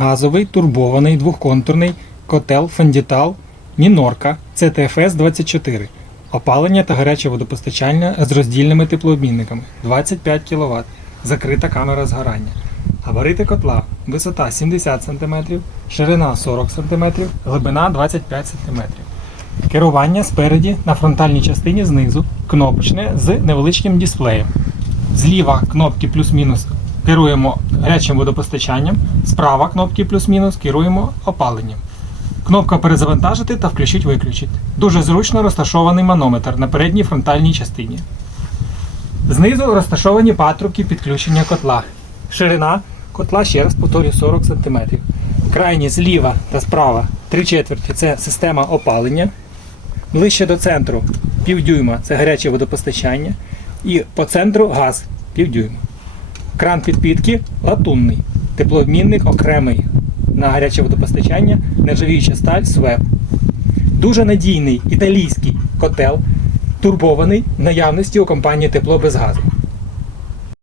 газовий турбований двохконтурний котел Фендітал Мінорка ЦТФС 24. Опалення та гаряче водопостачання з роздільними теплообмінниками 25 кВт. Закрита камера згорання. Габарити котла. Висота 70 см, ширина 40 см, глибина 25 см. Керування спереді на фронтальній частині знизу, кнопочне з невеличким дисплеєм. Зліва кнопки плюс-мінус керуємо гарячим водопостачанням, справа кнопки плюс-мінус керуємо опаленням. Кнопка перезавантажити та включить-виключити. Дуже зручно розташований манометр на передній фронтальній частині. Знизу розташовані патрубки підключення котла. Ширина котла, ще раз повторюю, 40 см. Крайні зліва та справа 3 четверті це система опалення. Ближче до центру півдюйма це гаряче водопостачання. І по центру газ півдюйма. Кран підпітки латунний. Теплообмінник окремий на гаряче водопостачання, нержавіюча сталь СВЕП. Дуже надійний італійський котел, турбований наявності у компанії тепло без газу.